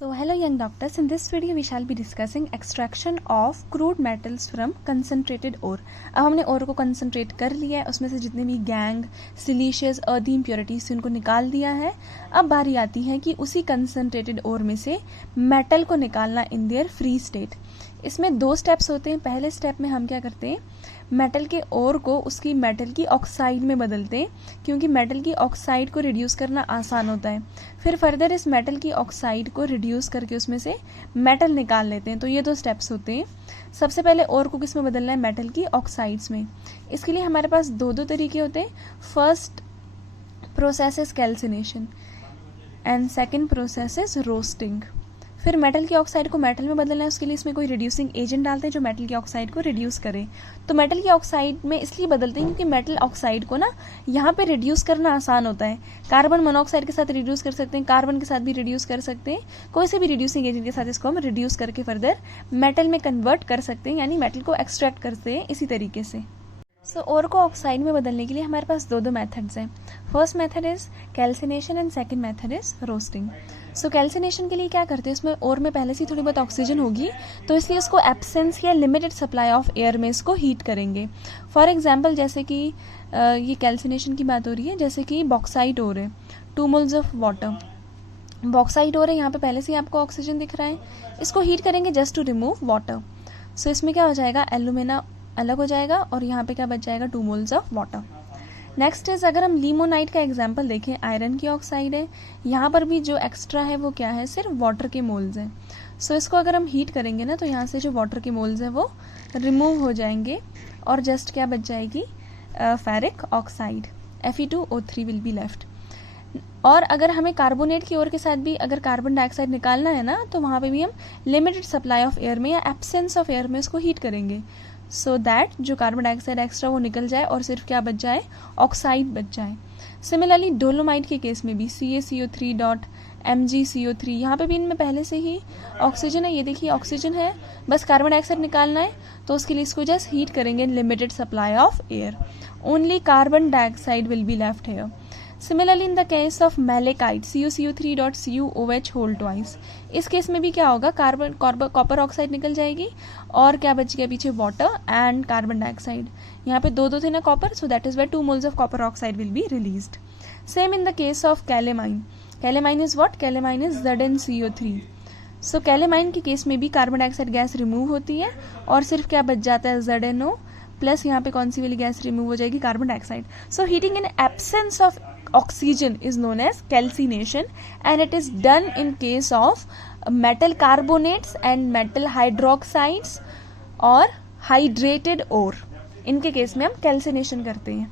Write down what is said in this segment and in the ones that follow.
So hello young doctors, in this video we shall be discussing extraction of crude metals from concentrated ore. अब हमने ore को concentrate कर लिया है, उसमें से जितने भी गैंग, सिलीशियस, अर्दी इम्प्योरिटीज उनको निकाल दिया है. अब बारी आती है कि उसी concentrated ore में से मेटल को निकालना in their free state. इसमें दो स्टेप्स होते हैं. पहले स्टेप में हम क्या करते हैं, मेटल के ओर को उसकी मेटल की ऑक्साइड में बदलते हैं, क्योंकि मेटल की ऑक्साइड को रिड्यूस करना आसान होता है. फिर फर्दर इस मेटल की ऑक्साइड को रिड्यूस करके उसमें से मेटल निकाल लेते हैं. तो ये दो स्टेप्स होते हैं. सबसे पहले ओर को किस में बदलना है, मेटल की ऑक्साइड्स में. इसके लिए हमारे पास दो तरीके होते हैं. First process is calcination and second process is roasting. फिर मेटल की ऑक्साइड को मेटल में बदलना है, उसके लिए इसमें कोई रिड्यूसिंग एजेंट डालते हैं जो मेटल की ऑक्साइड को रिड्यूस करे. तो मेटल की ऑक्साइड में इसलिए बदलते हैं क्योंकि मेटल ऑक्साइड को ना यहाँ पे रिड्यूस करना आसान होता है. कार्बन मोनोऑक्साइड के साथ रिड्यूस कर सकते हैं, कार्बन के साथ भी रिड्यूस कर सकते हैं, कोई से भी रिड्यूसिंग एजेंट के साथ इसको हम रिड्यूस करके फर्दर मेटल में कन्वर्ट कर सकते हैं, यानी मेटल को एक्सट्रैक्ट करते हैं इसी तरीके से. सो ओर को ऑक्साइड में बदलने के लिए हमारे पास दो मेथड्स हैं. First method is calcination and second method is roasting. So calcination के लिए क्या करते हैं, उसमें ओर में पहले से थोड़ी बहुत ऑक्सीजन होगी, तो इसलिए उसको एब्सेंस या लिमिटेड सप्लाई ऑफ एयर में इसको हीट करेंगे. फॉर एग्जाम्पल जैसे कि ये कैल्सिनेशन की बात हो रही है, जैसे कि बॉक्साइट ओर है, 2 moles of water. Bauxite ore है, यहाँ पे पहले से ही आपको ऑक्सीजन दिख रहा है. इसको हीट करेंगे जस्ट टू रिमूव वाटर. सो इसमें क्या हो जाएगा, एल्यूमिना अलग हो जाएगा और यहाँ पे क्या बच जाएगा, 2 moles of water. Next is अगर हम लिमोनाइट का एग्जांपल देखें, आयरन की ऑक्साइड है, यहाँ पर भी जो एक्स्ट्रा है वो क्या है, सिर्फ वाटर के मोल्स हैं. सो इसको अगर हम हीट करेंगे ना, तो यहाँ से जो वाटर के मोल्स हैं वो रिमूव हो जाएंगे और जस्ट क्या बच जाएगी, ferric oxide, Fe2O3 will be left. और अगर हमें कार्बोनेट की ओर के साथ भी अगर कार्बन डाइऑक्साइड निकालना है ना, तो वहाँ पे भी हम लिमिटेड सप्लाई ऑफ एयर में या एब्सेंस ऑफ एयर में उसको हीट करेंगे, सो दैट जो कार्बन डाइऑक्साइड एक्स्ट्रा वो निकल जाए और सिर्फ क्या बच जाए, ऑक्साइड बच जाए. सिमिलरली डोलोमाइट के केस में भी CaCO3.MgCO3, यहाँ पे भी इनमें पहले से ही ऑक्सीजन है. ये देखिए ऑक्सीजन है, बस कार्बन डाइऑक्साइड निकालना है, तो उसके लिए इसको जस्ट हीट करेंगे, limited supply of air, only carbon dioxide will be left here. Similarly in the case of malachite, CuCO3.CuOH whole twice, इस केस में भी क्या होगा, कार्बन कॉपर ऑक्साइड निकल जाएगी और क्या बच गया पीछे, वाटर एंड कार्बन डाइऑक्साइड. यहाँ पे दो थे ना copper, so that is why 2 moles of copper oxide will be released. Same in the case of calamine. Calamine is what, calamine is ZnCO3. So calamine के केस में भी carbon dioxide gas remove होती है और सिर्फ क्या बच जाता है, ZnO प्लस यहाँ पे कौन सी वाली गैस रिमूव हो जाएगी, carbon dioxide. So heating in absence of oxygen is known as calcination, and it is done in case of metal carbonates and metal hydroxides और hydrated ore. इनके केस में हम कैल्सिनेशन करते हैं.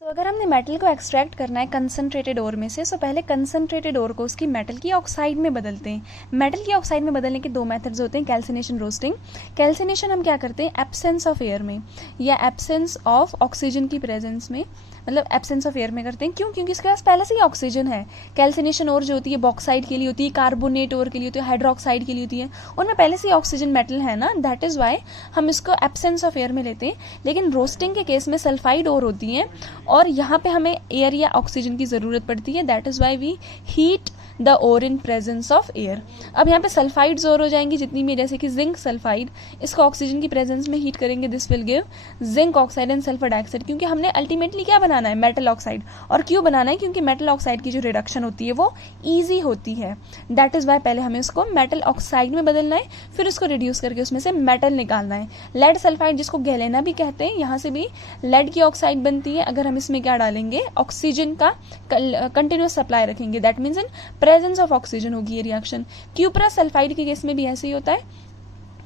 तो अगर हमने मेटल को एक्सट्रैक्ट करना है कंसनट्रेटेड ओर में से, तो पहले कंसनट्रेटेड ओर को उसकी मेटल की ऑक्साइड में बदलते हैं. मेटल की ऑक्साइड में बदलने के दो मेथड्स होते हैं, कैल्सिनेशन, रोस्टिंग. कैल्सिनेशन हम क्या करते हैं, एब्सेंस ऑफ एयर में या एब्सेंस ऑफ ऑक्सीजन की प्रेजेंस में, मतलब एब्सेंस ऑफ एयर में करते हैं. क्यों, क्योंकि इसके पास पहले से ही ऑक्सीजन है. कैल्सिनेशन ओर जो होती है बॉक्साइड के लिए होती है, कार्बोनेट ओर के लिए होती है, हाइड्रोक्साइड के लिए होती है, उनमें पहले से ही ऑक्सीजन मेटल है ना, दैट इज वाई हम इसको एब्सेंस ऑफ एयर में लेते हैं. लेकिन रोस्टिंग के केस में सल्फाइड ओर होती है और यहाँ पे हमें एयर या ऑक्सीजन की जरूरत पड़ती है, that is why we heat the ore in presence of air. अब यहाँ पे सल्फाइड्स और हो जाएंगी जितनी भी, जैसे कि जिंक सल्फाइड, इसको ऑक्सीजन की प्रेजेंस में हीट करेंगे, this will give zinc oxide and sulphur dioxide. क्योंकि हमने अल्टीमेटली क्या बनाना है, मेटल ऑक्साइड. और क्यों बनाना है, क्योंकि मेटल ऑक्साइड की जो रिडक्शन होती है वो ईजी होती है, दैट इज वाई पहले हमें उसको मेटल ऑक्साइड में बदलना है, फिर उसको रिड्यूस करके उसमें से मेटल निकालना है. लेड सल्फाइड जिसको गैलेना भी कहते हैं, यहाँ से भी लेड की ऑक्साइड बनती है. अगर हम इसमें क्या डालेंगे, ऑक्सीजन का कंटिन्यूस सप्लाई रखेंगे, that means in presence of oxygen होगी ये रिएक्शन. क्यूप्रस सल्फाइड के केस में भी ऐसे ही होता है,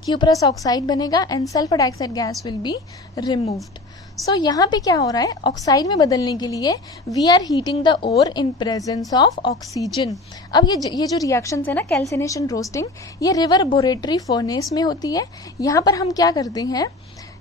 क्यूप्रस ऑक्साइड बनेगा and sulphur dioxide gas will be removed. So यहाँ पे क्या हो रहा है, ऑक्साइड में बदलने के लिए we are heating the ore in presence of oxygen. अब ये जो रिएक्शंस है ना, कैल्सिनेशन, रोस्टिंग, ये रिवर्बोरेटरी फर्नेस में होती है. यहाँ पर हम क्या करते हैं,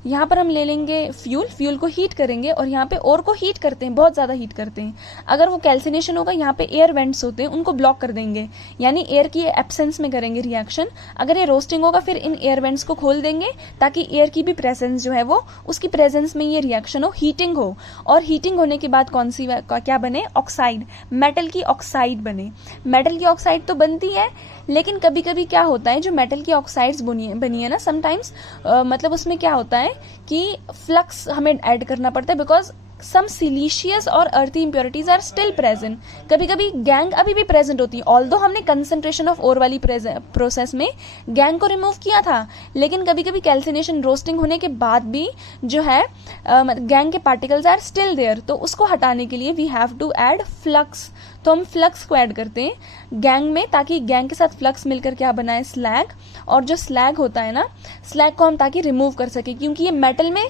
यहाँ पर हम ले लेंगे फ्यूल को हीट करेंगे और यहाँ पे ओर को हीट करते हैं, बहुत ज्यादा हीट करते हैं. अगर वो कैल्सिनेशन होगा, यहाँ पे एयर वेंट्स होते हैं, उनको ब्लॉक कर देंगे, यानी एयर की एब्सेंस में करेंगे रिएक्शन. अगर ये रोस्टिंग होगा, फिर इन एयर वेंट्स को खोल देंगे ताकि एयर की भी प्रेजेंस जो है वो उसकी प्रेजेंस में ये रिएक्शन हो, हीटिंग हो. और हीटिंग होने के बाद कौन सी क्या बने, ऑक्साइड, मेटल की ऑक्साइड बने. मेटल की ऑक्साइड तो बनती है लेकिन कभी कभी क्या होता है, जो मेटल की ऑक्साइड्स बनी है ना, समटाइम्स मतलब उसमें क्या होता है कि फ्लक्स हमें ऐड करना पड़ता है, बिकॉज सम सिलीशियस और अर्थी इम्प्योरिटीज आर स्टिल प्रेजेंट। कभी कभी गैंग अभी भी प्रेजेंट होती है, ऑल्दो हमने कंसंट्रेशन ऑफ ओर वाली प्रोसेस में गैंग को रिमूव किया था, लेकिन कभी कभी कैल्सिनेशन रोस्टिंग होने के बाद भी जो है गैंग के पार्टिकल्स आर स्टिल देयर, तो उसको हटाने के लिए we have to add flux. तो हम फ्लक्स को ऐड करते हैं गैंग में, ताकि गैंग के साथ फ्लक्स मिलकर क्या बनाए, स्लैग। और जो स्लैग होता है ना, स्लैग को हम ताकि रिमूव कर सके, क्योंकि ये मेटल में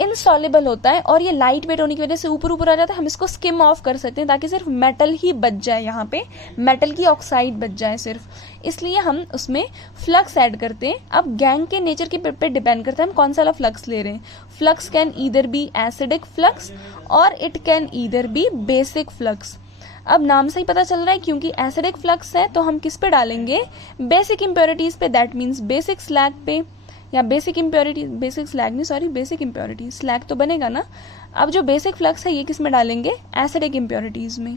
इनसॉल्युबल होता है और ये लाइट वेट होने की वजह से ऊपर ऊपर आ जाता है। हम इसको स्किम ऑफ कर सकते हैं ताकि सिर्फ मेटल ही बच जाए, यहाँ पे मेटल की ऑक्साइड बच जाए सिर्फ, इसलिए हम उसमें फ्लक्स ऐड करते हैं। अब गैंग के नेचर के पे डिपेंड करता है हम कौन सा वाला फ्लक्स ले रहे हैं। Flux can either be acidic flux और it can either be basic flux. अब नाम से ही पता चल रहा है, क्योंकि एसिडिक फ्लक्स है तो हम किस पे डालेंगे, बेसिक इम्प्योरिटीज पे, दैट मीन्स बेसिक स्लैग पे, या बेसिक इम्प्योरिटी, बेसिक स्लैग नहीं सॉरी, बेसिक इम्प्योरिटी, स्लैग तो बनेगा ना। अब जो बेसिक फ्लक्स है ये किस में डालेंगे, एसिडिक इम्प्योरिटीज में,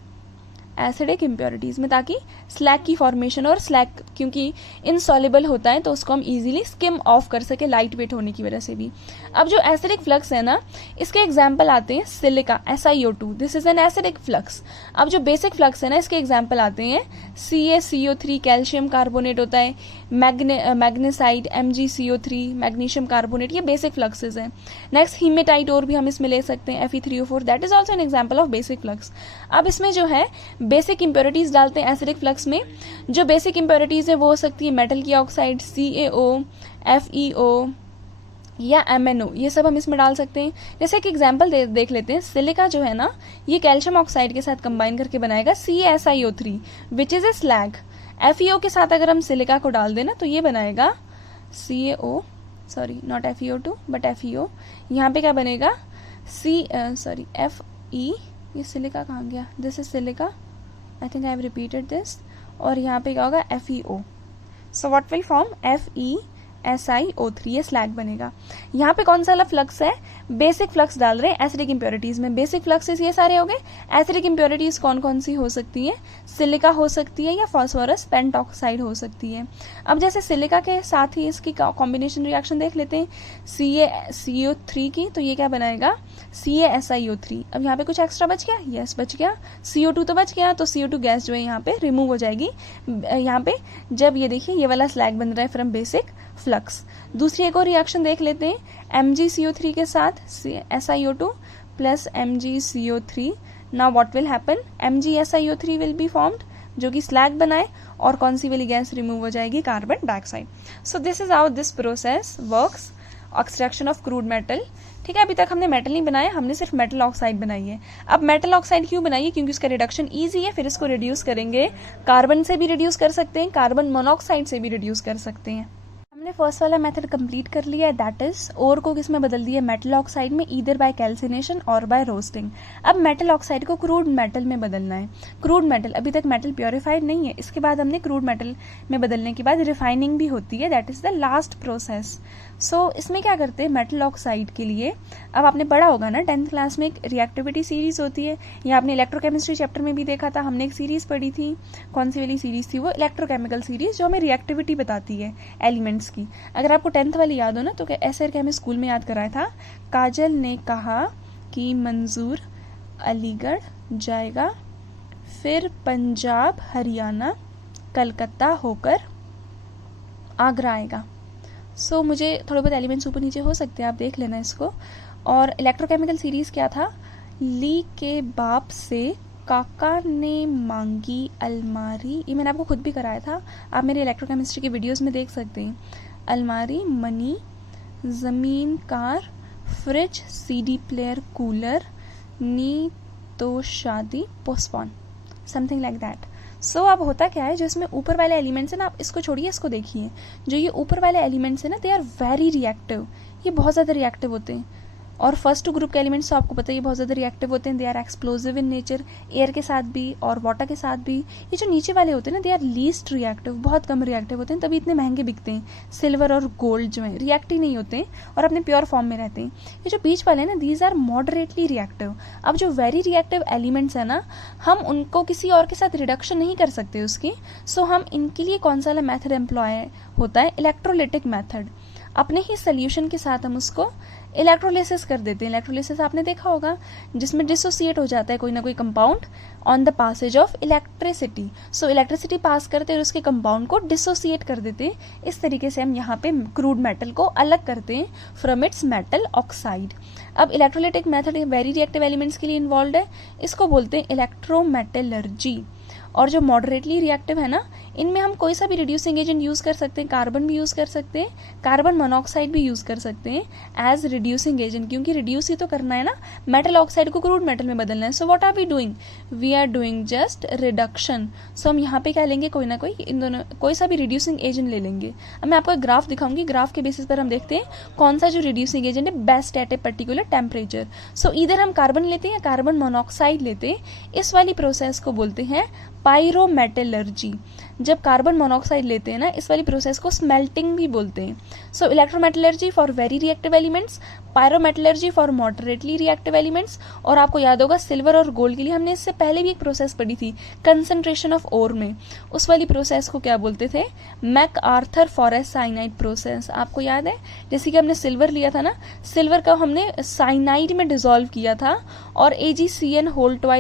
एसिडिक इम्प्योरिटीज में, ताकि स्लैग की फॉर्मेशन, और स्लैग क्योंकि इनसॉल्युबल होता है तो उसको हम इजीली स्किम ऑफ कर सके लाइट वेट होने की वजह से भी। अब जो एसिडिक फ्लक्स है ना, इसके एग्जाम्पल आते हैं silica, SiO2, this is an acidic flux. अब जो बेसिक फ्लक्स है ना, इसके एग्जाम्पल आते हैं CaCO3, कैल्शियम कार्बोनेट होता है, मैग्नेसाइट, MgCO3, मैग्नीशियम कार्बोनेट, ये बेसिक फ्लक्सेस हैं। नेक्स्ट हीमेटाइट और भी हम इसमें ले सकते हैं, Fe3O4, that is also an example of basic flux. अब इसमें जो है बेसिक इंप्योरिटीज डालते हैं एसिडिक फ्लक्स में। जो बेसिक इंप्योरिटीज है वो हो सकती है मेटल की ऑक्साइड, CaO, FeO या MnO, ये सब हम इसमें डाल सकते हैं। जैसे एक एग्जांपल देख लेते हैं, सिलिका जो है ना, ये कैल्शियम ऑक्साइड के साथ कंबाइन करके बनाएगा CaSiO3 which is a slag. FeO के साथ अगर हम सिलिका को डाल देना तो ये बनाएगा CaO, sorry not FeO2 but FeO। यहाँ पे क्या बनेगा Fe, ये सिलिका कहाँ गया, this is silica, I think I have repeated this, और यहाँ पे क्या होगा FeO। So what will form FeSiO3, ये स्लैग बनेगा। यहाँ पे कौन सा वाला फ्लक्स है, बेसिक फ्लक्स डाल रहे हैं एसिडिक इंप्योरिटीज में। बेसिक फ्लक्सेस ये सारे हो गए। एसिडिक इंप्योरिटीज कौन कौन सी हो सकती है, सिलिका हो सकती है या फॉस्फोरस पेंटॉक्साइड हो सकती है। अब जैसे सिलिका के साथ ही इसकी कॉम्बिनेशन रिएक्शन देख लेते हैं, CaCO3 की, तो ये क्या बनाएगा CaSiO3। अब यहाँ पे कुछ एक्स्ट्रा बच गया, यस बच गया, CO2 तो बच गया, तो CO2 गैस जो है यहाँ पे रिमूव हो जाएगी। यहाँ पे जब ये देखिए ये वाला स्लैग बन रहा है फ्रॉम बेसिक फ्लक्स। दूसरी एक और रिएक्शन देख लेते हैं, MgCO3 के साथ SiO2 plus MgCO3। Now what will happen, MgSiO3 will be formed, जो कि स्लैग बनाए, और कौन सी वाली गैस रिमूव हो जाएगी, carbon dioxide. So this is how this process works, extraction of crude metal. ठीक है, अभी तक हमने मेटल नहीं बनाया, हमने सिर्फ मेटल ऑक्साइड बनाई है। अब मेटल ऑक्साइड क्यों बनाई है, क्योंकि उसका रिडक्शन ईजी है। फिर इसको रिड्यूस करेंगे, कार्बन से भी रिड्यूस कर सकते हैं, कार्बन मोनोऑक्साइड से भी रिड्यूस कर सकते हैं। हमने फर्स्ट वाला मेथड कंप्लीट कर लिया है, दैट इज ओर को किसमें बदल दिया, मेटल ऑक्साइड में, ईदर बाय कैल्सिनेशन और बाय रोस्टिंग। अब मेटल ऑक्साइड को क्रूड मेटल में बदलना है। क्रूड मेटल, अभी तक मेटल प्योरीफाइड नहीं है, इसके बाद हमने क्रूड मेटल में बदलने के बाद रिफाइनिंग भी होती है, that is the last process. So इसमें क्या करते हैं, मेटल ऑक्साइड के लिए, अब आपने पढ़ा होगा ना 10th क्लास में एक रिएक्टिविटी सीरीज होती है, या आपने इलेक्ट्रोकेमिस्ट्री चैप्टर में भी देखा था, हमने एक सीरीज पढ़ी थी, कौन सी वाली सीरीज थी वो, इलेक्ट्रोकेमिकल सीरीज, जो हमें रिएक्टिविटी बताती है एलिमेंट्स की। अगर आपको 10th वाली याद हो ना, तो ऐसे करके हमें स्कूल में याद कराया था, काजल ने कहा कि मंजूर अलीगढ़ जाएगा, फिर पंजाब, हरियाणा, कलकत्ता होकर आगरा आएगा। सो मुझे थोड़े बहुत एलिमेंट्स ऊपर नीचे हो सकते हैं, आप देख लेना इसको। और इलेक्ट्रोकेमिकल सीरीज क्या था, ली के बाप से काका ने मांगी अलमारी, ये मैंने आपको खुद भी कराया था, आप मेरे इलेक्ट्रोकेमिस्ट्री के वीडियोस में देख सकते हैं। अलमारी, मनी, ज़मीन, car, fridge, CD player, cooler, नी तो शादी, postpone, something like that. So अब होता क्या है, जो इसमें ऊपर वाले एलिमेंट्स है ना, आप इसको छोड़िए, इसको देखिए, जो ये ऊपर वाले एलिमेंट्स है ना, दे आर वेरी रिएक्टिव, ये बहुत ज़्यादा रिएक्टिव होते हैं। और फर्स्ट टू ग्रुप के एलिमेंट्स तो आपको पता है ये बहुत ज़्यादा रिएक्टिव होते हैं, they are explosive in nature, air के साथ भी और वाटर के साथ भी। ये जो नीचे वाले होते हैं ना, दे आर लीस्ट रिएक्टिव, बहुत कम रिएक्टिव होते हैं, तभी इतने महंगे बिकते हैं। सिल्वर और गोल्ड जो है रिएक्ट ही नहीं होते हैं और अपने प्योर फॉर्म में रहते हैं। ये जो बीच वाले हैं ना, दीज आर मॉडरेटली रिएक्टिव। अब जो वेरी रिएक्टिव एलिमेंट्स है ना, हम उनको किसी और के साथ रिडक्शन नहीं कर सकते उसकी, सो हम इनके लिए कौन सा वाला मेथड एम्प्लॉय होता है, इलेक्ट्रोलिटिक मेथड। अपने ही सोल्यूशन के साथ हम उसको इलेक्ट्रोलिसिस कर देते हैं। इलेक्ट्रोलिसिस आपने देखा होगा, जिसमें डिसोसिएट हो जाता है कोई ना कोई compound on the passage of electricity. So electricity pass करते हैं और उसके कंपाउंड को डिसोसिएट कर देते हैं। इस तरीके से हम यहाँ पे क्रूड मेटल को अलग करते हैं फ्रॉम इट्स मेटल ऑक्साइड। अब electrolytic method very reactive elements के लिए इन्वॉल्व है, इसको बोलते हैं इलेक्ट्रोमेटलर्जी। और जो मॉडरेटली रिएक्टिव है ना, इनमें हम कोई सा भी रिड्यूसिंग एजेंट यूज कर सकते हैं, कार्बन भी यूज कर सकते हैं, कार्बन मोनोऑक्साइड भी यूज कर सकते हैं एज रिड्यूसिंग एजेंट, क्योंकि रिड्यूस ही तो करना है ना, मेटल ऑक्साइड को क्रूड मेटल में बदलना है। So what are we doing, we are doing just reduction. So हम यहाँ पे क्या लेंगे, कोई ना कोई इन दोनों कोई सा भी रिड्यूसिंग एजेंट ले लेंगे। अब मैं आपको एक ग्राफ दिखाऊंगी, ग्राफ के बेसिस पर हम देखते हैं कौन सा जो रिड्यूसिंग एजेंट है best at a particular temperature. So इधर हम कार्बन लेते हैं या कार्बन मोनोऑक्साइड लेते हैं। इस वाली प्रोसेस को बोलते हैं पायरोमेटलर्जी। जब कार्बन मोनोऑक्साइड लेते हैं ना, इस वाली प्रोसेस को स्मेल्टिंग भी बोलते हैं। So electrometallurgy for very reactive elements, pyrometallurgy for moderately reactive elements. और आपको याद होगा सिल्वर और गोल्ड के लिए हमने इससे पहले भी एक प्रोसेस पढ़ी थी, कंसंट्रेशन ऑफ ओर में। उस वाली प्रोसेस को क्या बोलते थे, मैकआर्थर फॉरेस्ट साइनाइड प्रोसेस। आपको याद है, जैसे कि हमने सिल्वर लिया था ना, सिल्वर का हमने साइनाइड में डिसॉल्व किया था और AgCN2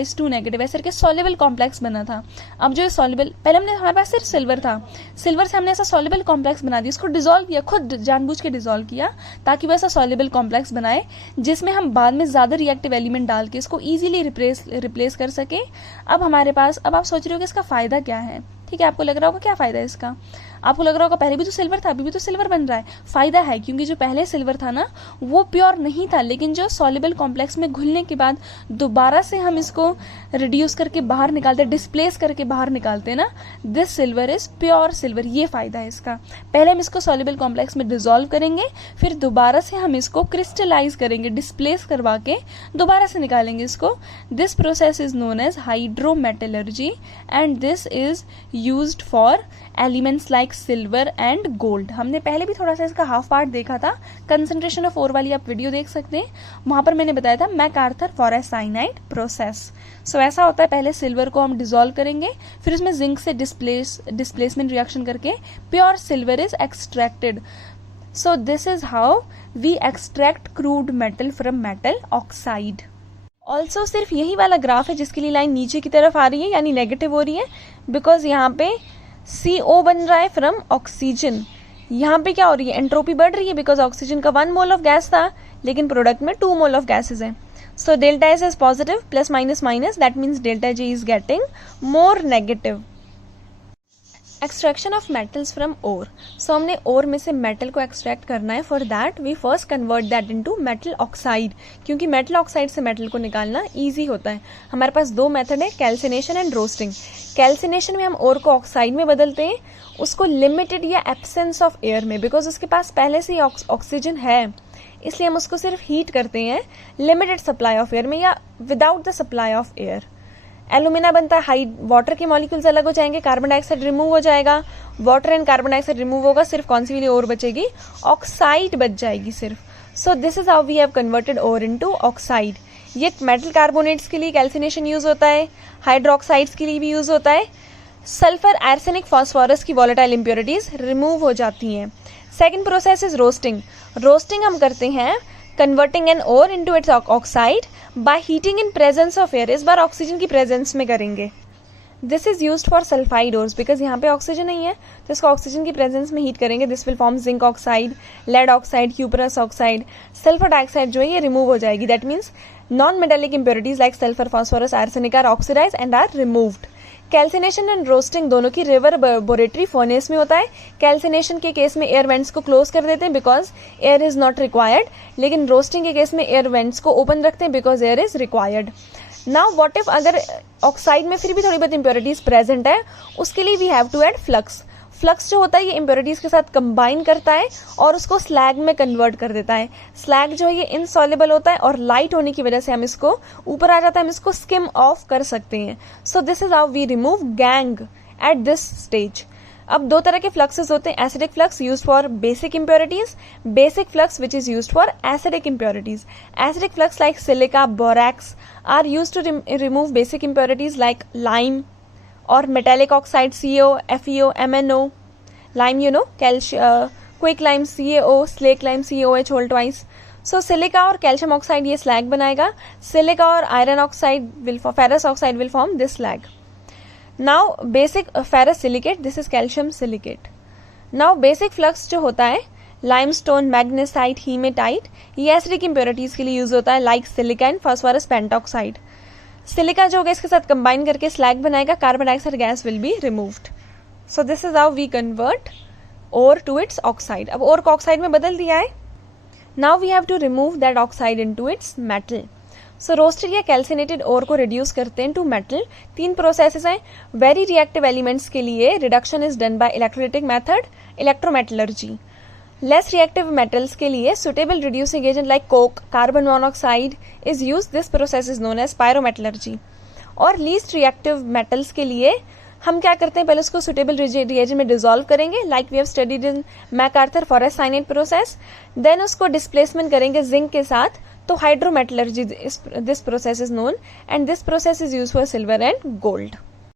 ऐसे करके सॉल्युबल कॉम्प्लेक्स बना था। अब जो सॉल्युबल, पहले हमने हमारे पास सिर्फ सिल्वर था, सिल्वर से हमने ऐसा सॉल्युबल कॉम्प्लेक्स बना दिया, इसको डिसॉल्व किया, खुद जानबूझ के डिसॉल्व किया ताकि वो ऐसा सॉल्युबल कॉम्प्लेक्स बनाए जिसमें हम बाद में ज्यादा रिएक्टिव एलिमेंट डाल के इसको इजीली रिप्लेस कर सके। अब हमारे पास, अब आप सोच रहे हो कि इसका फायदा क्या है, ठीक है, आपको लग रहा होगा क्या फायदा है इसका, आपको लग रहा होगा पहले भी तो सिल्वर था, अभी भी तो सिल्वर बन रहा है। फायदा है क्योंकि जो पहले सिल्वर था ना, वो प्योर नहीं था, लेकिन जो सॉल्युबल कॉम्प्लेक्स में घुलने के बाद दोबारा से हम इसको रिड्यूस करके बाहर निकालते, डिस्प्लेस करके बाहर निकालते हैं ना, this silver is pure silver. ये फायदा है इसका। पहले हम इसको सॉल्युबल कॉम्प्लेक्स में डिसॉल्व करेंगे, फिर दोबारा से हम इसको क्रिस्टलाइज करेंगे, डिस्प्लेस करवा के दोबारा से निकालेंगे इसको। This process is known as hydrometallurgy and this is used for elements like silver and gold. हमने पहले भी थोड़ा सा इसका हाफ पार्ट देखा था, कंसंट्रेशन ऑफ ओर वाली आप वीडियो देख सकते हैं, वहां पर मैंने बताया था मैकआर्थर फॉरेस्ट साइनाइड प्रोसेस। सो ऐसा होता है, पहले सिल्वर को हम डिसॉल्व करेंगे, फिर उसमें जिंक से डिस्प्लेसमेंट रिएक्शन करके pure silver is extracted. So this is how we extract crude metal from metal oxide. Also सिर्फ यही वाला ग्राफ है जिसके लिए लाइन नीचे की तरफ आ रही है, यानी नेगेटिव हो रही है, बिकॉज यहाँ पे CO बन रहा है फ्रॉम ऑक्सीजन। यहाँ पे क्या हो रही है, एंट्रोपी बढ़ रही है, बिकॉज ऑक्सीजन का 1 मोल ऑफ गैस था, लेकिन प्रोडक्ट में 2 मोल ऑफ गैसेज है। So delta S is positive, plus minus minus, that means delta G is getting more negative. Extraction of metals from ore. So हमने ore में से metal को extract करना है। For that we first convert that into metal oxide, क्योंकि metal oxide से metal को निकालना इजी होता है। हमारे पास 2 मेथड है, कैल्सिनेशन एंड रोस्टिंग। कैल्सिनेशन में हम ओर को ऑक्साइड में बदलते हैं, उसको लिमिटेड या एब्सेंस ऑफ एयर में, बिकॉज उसके पास पहले से ही ऑक्सीजन है, इसलिए हम उसको सिर्फ हीट करते हैं लिमिटेड सप्लाई ऑफ एयर में या without the supply of air. Alumina बनता है, हाई वाटर के मॉलिक्यूल्स अलग हो जाएंगे, कार्बन डाइऑक्साइड रिमूव हो जाएगा, water and carbon dioxide remove होगा, सिर्फ कौन सी वाली ओर बचेगी, ऑक्साइड बच जाएगी सिर्फ। So this is how we have converted ore into oxide. ये मेटल कार्बोनेट्स के लिए कैल्सिनेशन यूज होता है, हाइड्रोक्साइड्स के लिए भी यूज होता है। सल्फर, आर्सेनिक, फास्फोरस की वॉलेटाइल इंप्योरिटीज रिमूव हो जाती हैं। Second process is roasting. Roasting हम करते हैं converting an ore into its oxide by heating in presence of air. इस बार ऑक्सीजन की प्रेजेंस में करेंगे। This is used for sulphide ores, because यहाँ पे ऑक्सीजन नहीं है तो इसको ऑक्सीजन की प्रेजेंस में हीट करेंगे। This will form zinc oxide, lead oxide, cuprous oxide. Sulphur dioxide जो है ये रिमूव हो जाएगी, that means non metallic impurities like sulphur, phosphorus, arsenic are oxidise and are removed. Calcination and roasting दोनों की रिवर्बोरेटरी furnace में होता है। कैल्सिनेशन के केस में एयर वेंट्स को क्लोज कर देते हैं because air is not required, लेकिन रोस्टिंग के केस में एयर वेंट्स को ओपन रखते हैं because air is required. Now what if अगर ऑक्साइड में फिर भी थोड़ी बहुत इंप्योरिटीज प्रेजेंट है, उसके लिए we have to add flux. Flux जो होता है ये इम्प्योरिटीज़ के साथ कंबाइन करता है और उसको स्लैग में कन्वर्ट कर देता है। स्लैग जो है ये इनसॉल्युबल होता है और लाइट होने की वजह से हम इसको ऊपर आ जाता है, हम इसको स्किम ऑफ कर सकते हैं। So this is how we remove gangue at this stage. अब दो तरह के फ्लक्सेस होते हैं, acidic flux used for basic impurities, basic flux which is used for acidic impurities. Acidic flux like silica, borax are used to remove basic impurities like lime or metallic oxide CO, FeO, MnO, lime quick lime CaO, slake lime COH whole twice. So silica और calcium oxide ये slag बनाएगा, silica और iron oxide ferrous oxide will form this slag. Now basic ferrous silicate, this is calcium silicate. Now basic flux जो होता है limestone, magnesite, hematite, ये acidic impurities के लिए यूज होता है like silica and phosphorus pentoxide. Silica जो होगा इसके साथ कंबाइन करके स्लैग बनाएगा, carbon dioxide gas will be removed. So this is how we convert ore to its oxide. अब ओर को ऑक्साइड में बदल दिया है। Now we have to remove that oxide into its metal. So roasted या calcinated ore को reduce करते हैं टू मेटल। 3 प्रोसेसेस हैं। वेरी रिएक्टिव एलिमेंट्स के लिए reduction is done by electrolytic method, electrometallurgy. Less reactive metals के लिए suitable reducing agent like coke, carbon monoxide is use, this process is known as pyrometallurgy. और least reactive metals के लिए हम क्या करते हैं, पहले उसको सुटेबल रिएजेंट में डिसॉल्व करेंगे like we have studied in MacArthur Forrest cyanide process. Then उसको डिस्प्लेसमेंट करेंगे जिंक के साथ, तो hydrometallurgy this process is known and this process is use for silver and gold.